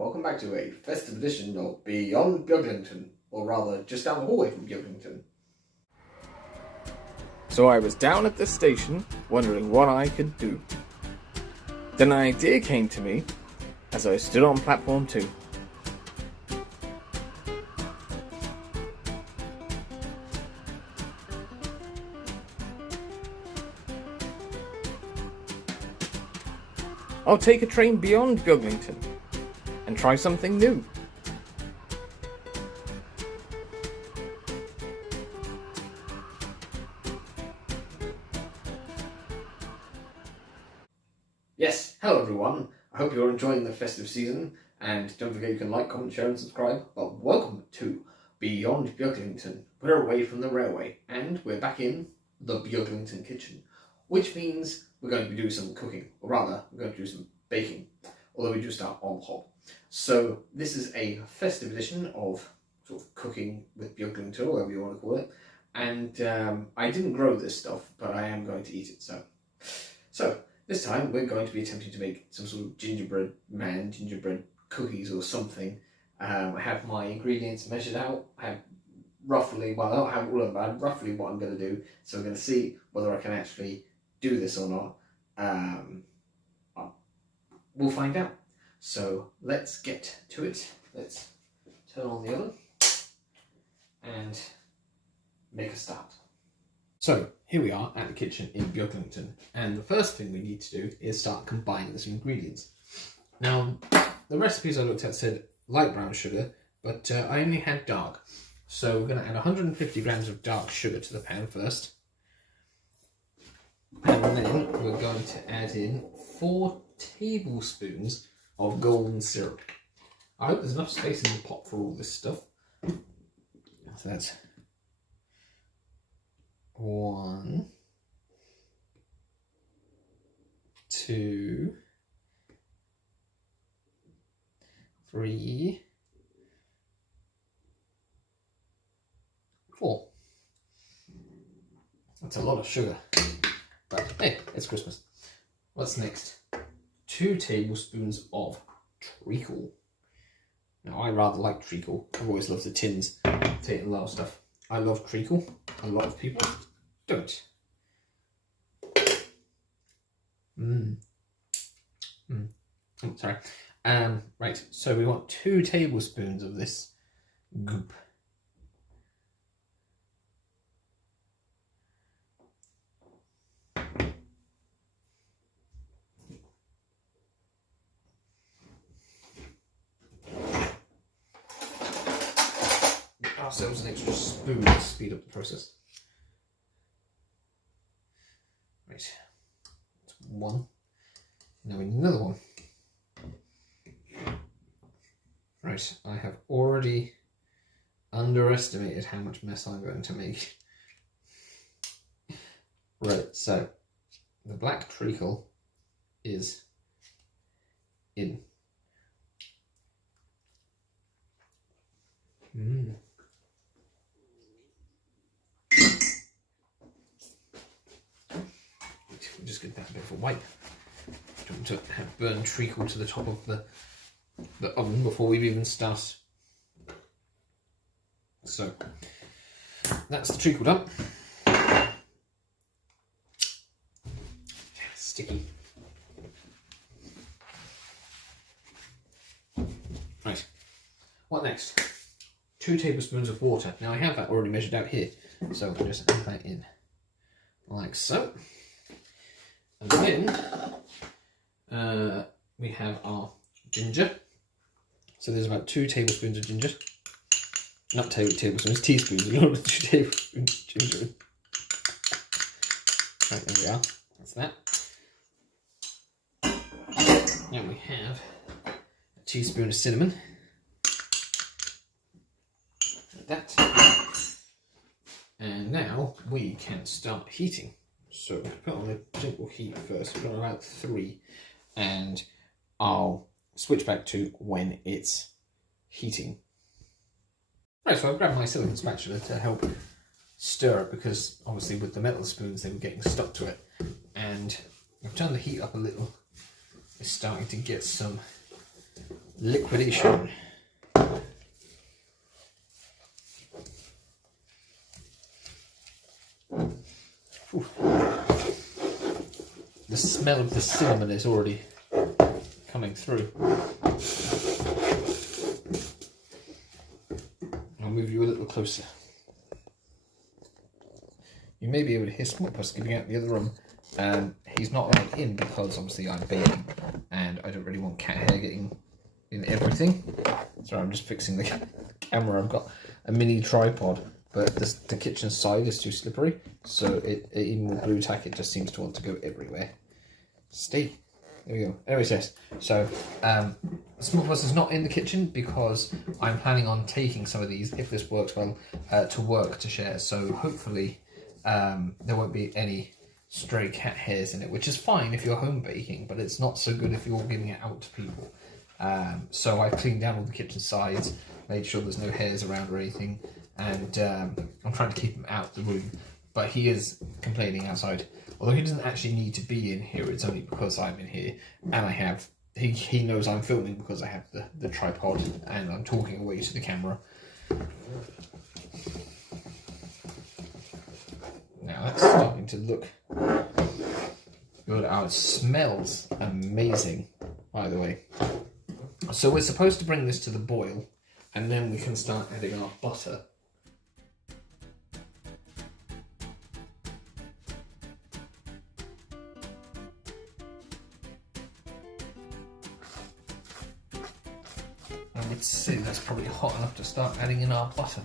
welcome back to a festive edition of Beyond Beaglington, or rather, just down the hallway from Beaglington. So I was down at the station, wondering what I could do. Then an idea came to me as I stood on platform 2. I'll take a train beyond Beaglington and try something new. Yes, hello everyone. I hope you're enjoying the festive season, and don't forget you can like, comment, share and subscribe. But welcome to Beyond Beaglington. We're away from the railway and we're back in the Beaglington Kitchen, which means we're going to be doing some cooking, or rather, we're going to do some baking, although we do start on the hob. So this is a festive edition of sort of cooking with Beaglington, or whatever you want to call it. And I didn't grow this stuff, but I am going to eat it. So this time we're going to be attempting to make some sort of gingerbread cookies or something. I have my ingredients measured out. I have roughly, well, I don't have all of them, but I have roughly what I'm going to do. So we're going to see whether I can actually do this or not. We'll find out. So let's get to it. Let's turn on the oven and make a start. So here we are at the kitchen in Beaglington, and the first thing we need to do is start combining some ingredients. Now, the recipes I looked at said light brown sugar, but I only had dark. So we're going to add 150 grams of dark sugar to the pan first. And then we're going to add in 4 tablespoons of golden syrup. I hope there's enough space in the pot for all this stuff. So that's 1, 2, 3, 4. That's a lot of sugar. But hey, it's Christmas. What's next? 2 tablespoons of treacle. Now, I rather like treacle. I've always loved the tins. Take a lot of stuff. I love treacle. A lot of people don't. Oh, sorry. Right, so we want 2 tablespoons of this goop. Ourselves an extra spoon to speed up the process. Right, that's 1. Now we need another one. Right, I have already underestimated how much mess I'm going to make. Right, so the black treacle is in. We'll just give that a bit of a wipe. Don't want to have burn treacle to the top of the oven before we've even started. So that's the treacle done. Sticky. Right. What next? 2 tablespoons of water. Now I have that already measured out here, so I'll just add that in like so. And then we have our ginger. So there's about 2 tablespoons of ginger. Not tablespoons, teaspoons. You know, 2 tablespoons of ginger. Right, there we are. That's that. Now we have a teaspoon of cinnamon. Like that. And now we can start heating. So put on the gentle heat first. We've got about 3, and I'll switch back to when it's heating. Right, so I've grabbed my silicone spatula to help stir it, because obviously with the metal spoons they were getting stuck to it, and I've turned the heat up a little. It's starting to get some liquidation. Ooh. The smell of the cinnamon is already coming through. I'll move you a little closer. You may be able to hear Smallpuss giving out in the other room. He's not allowed in because obviously I'm baking and I don't really want cat hair getting in everything. Sorry, I'm just fixing the camera. I've got a mini tripod, but the kitchen side is too slippery, so even with blue tack it just seems to want to go everywhere. Stay. There we go. Anyways, yes. So Smallpuss is not in the kitchen because I'm planning on taking some of these, if this works well, to work to share. So hopefully there won't be any stray cat hairs in it, which is fine if you're home baking, but it's not so good if you're giving it out to people. So I've cleaned down all the kitchen sides, made sure there's no hairs around or anything, and I'm trying to keep him out of the room. But he is complaining outside. Although he doesn't actually need to be in here, it's only because I'm in here, and I have, he knows I'm filming because I have the tripod, and I'm talking away to the camera. Now that's starting to look good. Oh, it smells amazing, by the way. So we're supposed to bring this to the boil, and then we can start adding our butter. I would say that's probably hot enough to start adding in our butter.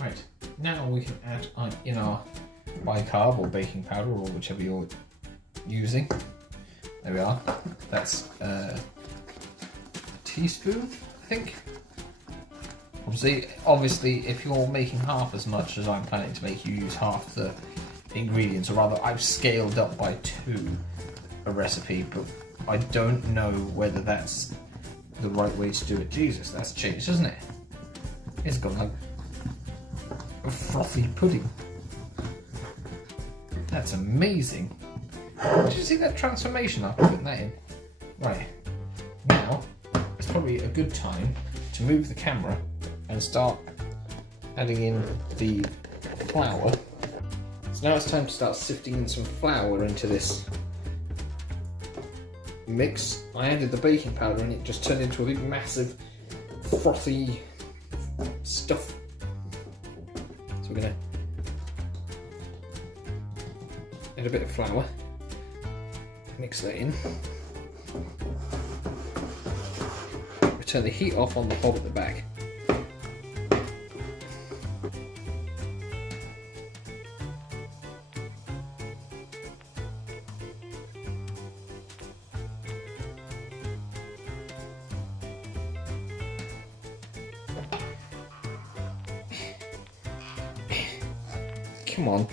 Right, now we can add in our bicarb or baking powder or whichever you're using. There we are. That's a teaspoon, I think. Obviously, if you're making half as much as I'm planning to make, you use half the ingredients, or rather, I've scaled up by 2 a recipe, but I don't know whether that's the right way to do it. Jesus, that's changed, hasn't it? It's got like a frothy pudding. That's amazing. Did you see that transformation after putting that in? Right, now it's probably a good time to move the camera and start adding in the flour. So now it's time to start sifting in some flour into this mix. I added the baking powder and it just turned into a big massive frothy stuff. So we're going to add a bit of flour, mix that in, turn the heat off on the hob at the back. Come on.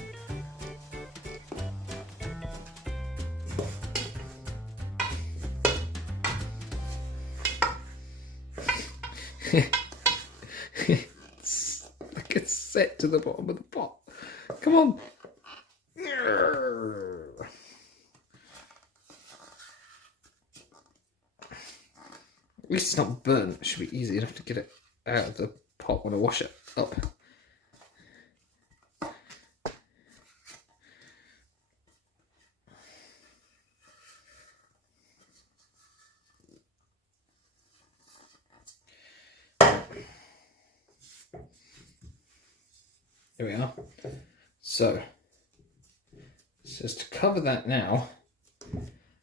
It's like it's set to the bottom of the pot. Come on. At least it's not burnt. It should be easy enough to get it out of the pot when I wash it up. There we are. So, just to cover that now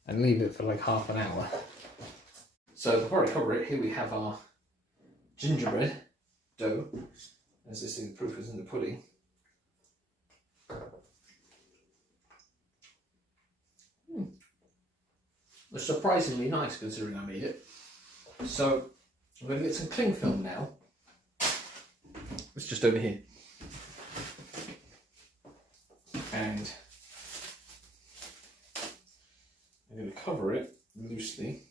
and leave it for like half an hour. So before I cover it, here we have our gingerbread dough. As this is the proof is in the pudding. It's surprisingly nice considering I made it. So I'm going to get some cling film now. It's just over here. And I'm going to cover it loosely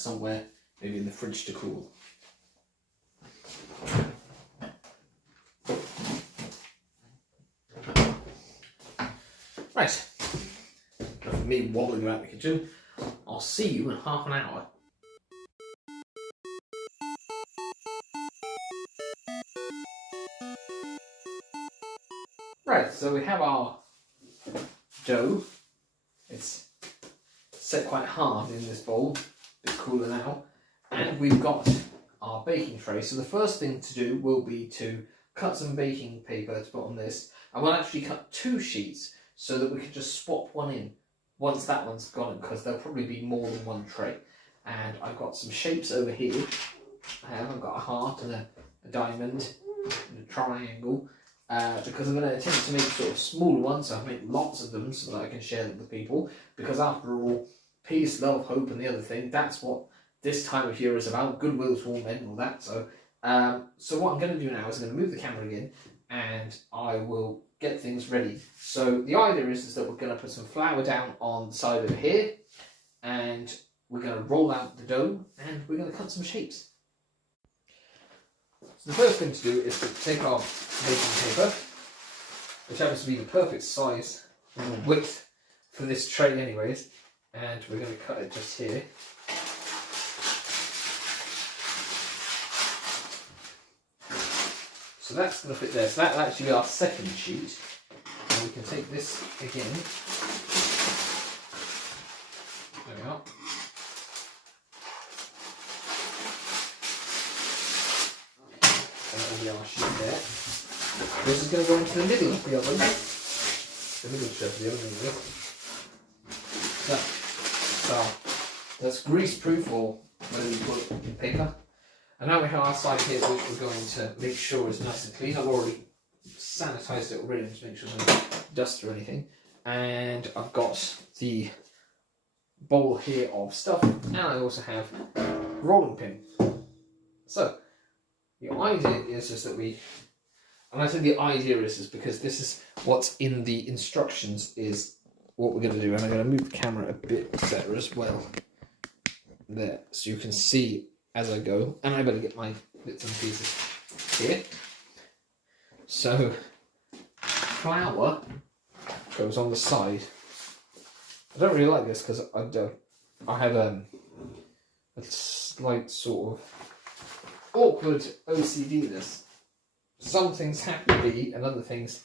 somewhere, maybe in the fridge to cool. Right, enough of me wobbling around the kitchen. I'll see you in half an hour. Right, so we have our dough. It's set quite hard in this bowl, a bit cooler now. And we've got our baking tray. So the first thing to do will be to cut some baking paper to put on this. And we'll actually cut 2 sheets so that we can just swap one in once that one's gone, because there'll probably be more than one tray. And I've got some shapes over here. I've got a heart and a diamond and a triangle. Because I'm going to attempt to make sort of smaller ones, so I've made lots of them so that I can share them with people. Because after all, peace, love, hope, and the other thing, that's what this time of year is about. Goodwill to all men and all that. So what I'm going to do now is I'm going to move the camera again, and I will get things ready. So the idea is that we're going to put some flour down on the side over here, and we're going to roll out the dough, and we're going to cut some shapes. So the first thing to do is to take our baking paper, which happens to be the perfect size and width for this tray anyways, and we're going to cut it just here. So that's going to fit there. So that'll actually be our second sheet, and we can take this again. There we are. Our sheet there. This is going to go into the middle of the oven. The middle shelf of the oven. So that's grease proof, or whether you put it in paper. And now we have our side here, which we're going to make sure is nice and clean. I've already sanitised it already to make sure there's no dust or anything. And I've got the bowl here of stuff, and I also have a rolling pin. So the idea is just that and I say the idea is because this is what's in the instructions is what we're going to do. And I'm going to move the camera a bit better as well. There, so you can see as I go. And I better get my bits and pieces here. So, flour goes on the side. I don't really like this because I have a slight sort of awkward OCD this. Some things have to be and other things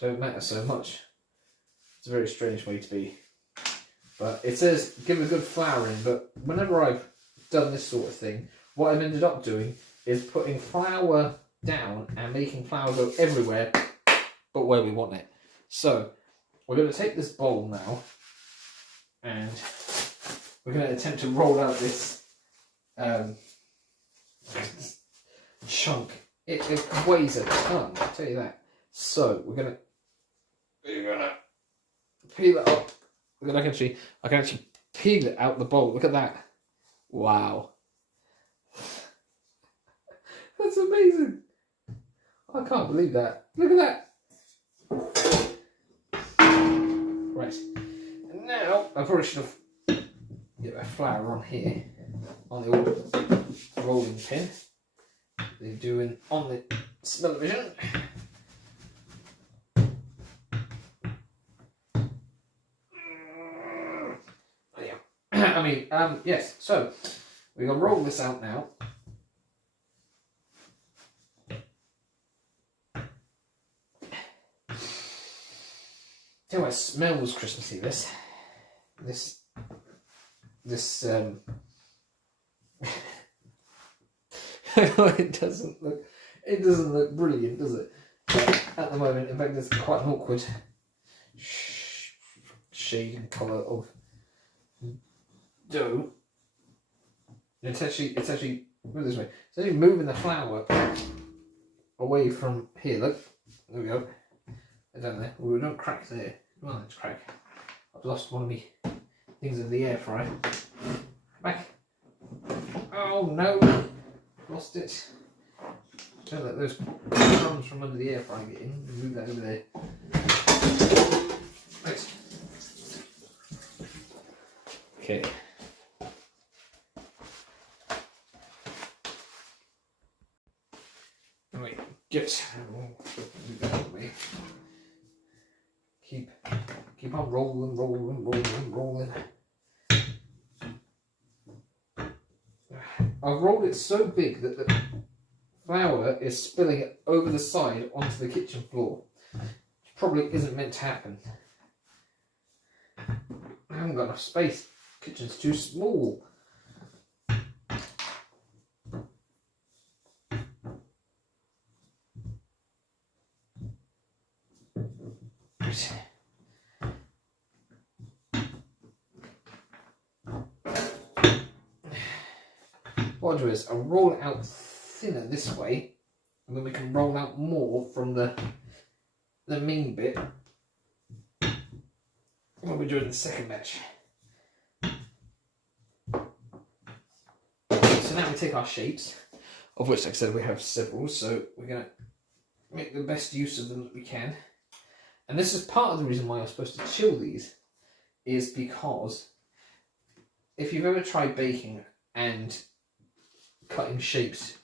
don't matter so much. It's a very strange way to be. But it says give a good flouring, but whenever I've done this sort of thing, what I've ended up doing is putting flour down and making flour go everywhere but where we want it. So we're going to take this bowl now and we're going to attempt to roll out this chunk. It weighs a ton, I'll tell you that. So we're gonna peel it up. I can actually peel it out the bowl. Look at that! Wow, that's amazing. I can't believe that. Look at that. Right, and now I probably should have get my flour on here on the old rolling pin. They're doing on the smell-o-vision. Yeah. Yes, so we're going to roll this out now. Tell you what, it smells Christmassy, this it doesn't look brilliant, does it? But at the moment, in fact, it's quite an awkward shade and colour of dough. It's actually put it this way. It's actually moving the flour away from here. Look, there we go. I don't know. We don't crack there. Well, let's crack. I've lost one of me things in the air fryer. Back. Oh no. Lost it. Don't let those crumbs from under the air fryer get in. Move that over there. Right. Okay. Get keep on rolling. I've rolled it so big that the flour is spilling it over the side onto the kitchen floor. Which probably isn't meant to happen. I haven't got enough space. The kitchen's too small. What I'll do is I'll roll it out thinner this way, and then we can roll out more from the main bit when we're doing the second batch. So now we take our shapes, of which, like I said, we have several, so we're going to make the best use of them that we can. And this is part of the reason why I'm supposed to chill these, is because if you've ever tried baking and cutting shapes,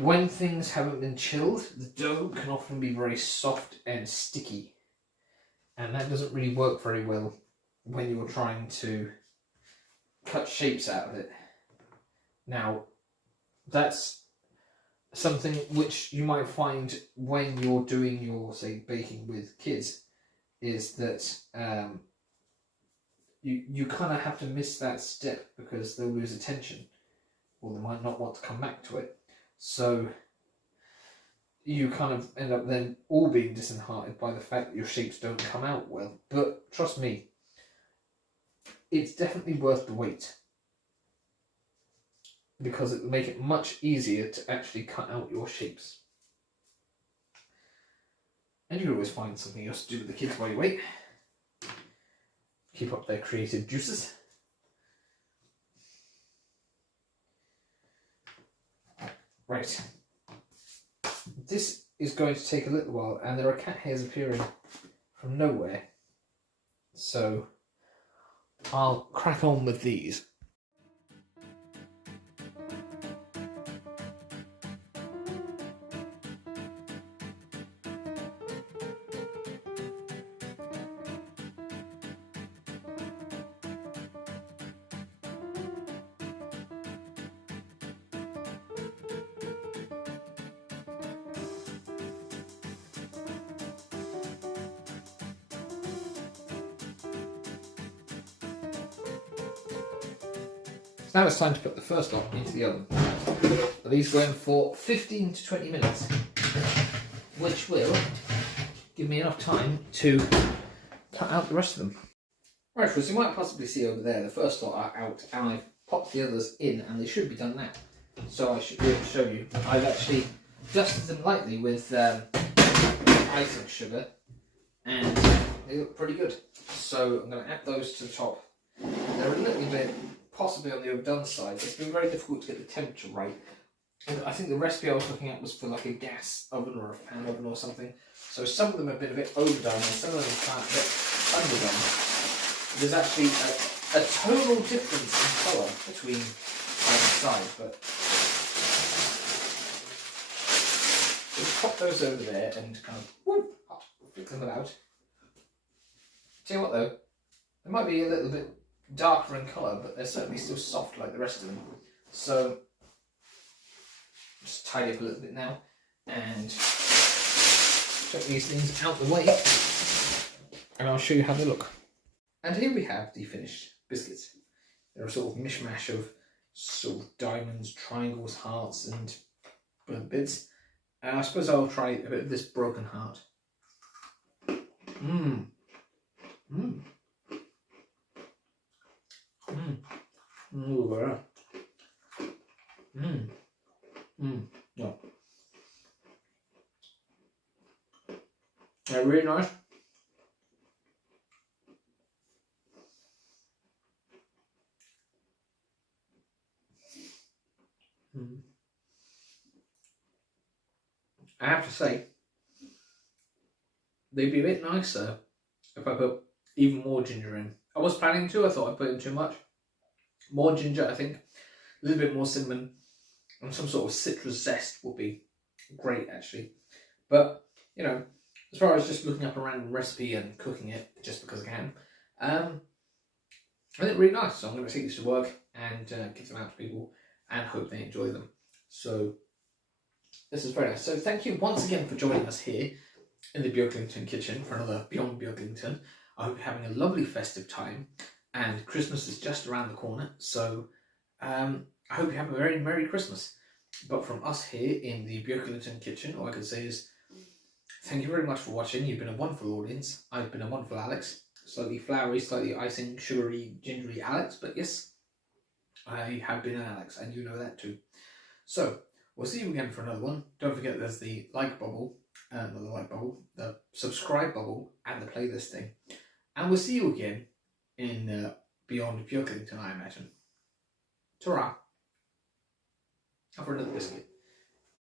when things haven't been chilled, the dough can often be very soft and sticky, and that doesn't really work very well when you're trying to cut shapes out of it. Now, that's something which you might find when you're doing your, say, baking with kids, is that you kind of have to miss that step because they'll lose attention, or they might not want to come back to it. So you kind of end up then all being disheartened by the fact that your shapes don't come out well. But trust me, it's definitely worth the wait, because it will make it much easier to actually cut out your shapes. And you can always find something else to do with the kids while you wait. Keep up their creative juices. Right. This is going to take a little while, and there are cat hairs appearing from nowhere. So I'll crack on with these. So now it's time to put the first lot into the oven. These go in for 15 to 20 minutes, which will give me enough time to cut out the rest of them. Right, as you might possibly see over there, the first lot are out, and I've popped the others in, and they should be done now. So I should be able to show you. I've actually dusted them lightly with icing sugar, and they look pretty good. So I'm going to add those to the top. They're a little bit possibly on the overdone side. It's been very difficult to get the temperature right. And I think the recipe I was looking at was for like a gas oven or a fan oven or something. So some of them have been a bit overdone and some of them are a bit underdone. There's actually a total difference in colour between either side, but we'll pop those over there and kind of flick them out. Tell you what though, they might be a little bit darker in colour, but they're certainly still soft like the rest of them. So just tidy up a little bit now and chuck these things out the way, and I'll show you how they look. And here we have the finished biscuits. They're a sort of mishmash of sort of diamonds, triangles, hearts, and burnt bits. And I suppose I'll try a bit of this broken heart. Yeah. They're really nice. I have to say, they'd be a bit nicer if I put even more ginger in. I was planning to, I thought I'd put in too much. More ginger, I think, a little bit more cinnamon, and some sort of citrus zest would be great actually. But, you know, as far as just looking up a random recipe and cooking it just because I can, I think really nice. So I'm going to take these to work and give them out to people and hope they enjoy them. So this is very nice. So thank you once again for joining us here in the Beaglington Kitchen for another Beyond Beaglington. I hope you're having a lovely festive time, and Christmas is just around the corner. So I hope you have a very Merry Christmas. But from us here in the Beaglington Kitchen, all I can say is thank you very much for watching. You've been a wonderful audience. I've been a wonderful Alex. Slightly floury, slightly icing, sugary, gingery Alex. But yes, I have been an Alex, and you know that too. So we'll see you again for another one. Don't forget there's the like bubble, not the like bubble, the subscribe bubble, and the playlist thing. And we'll see you again in Beyond Beaglington, I imagine. Ta-ra. Have another biscuit.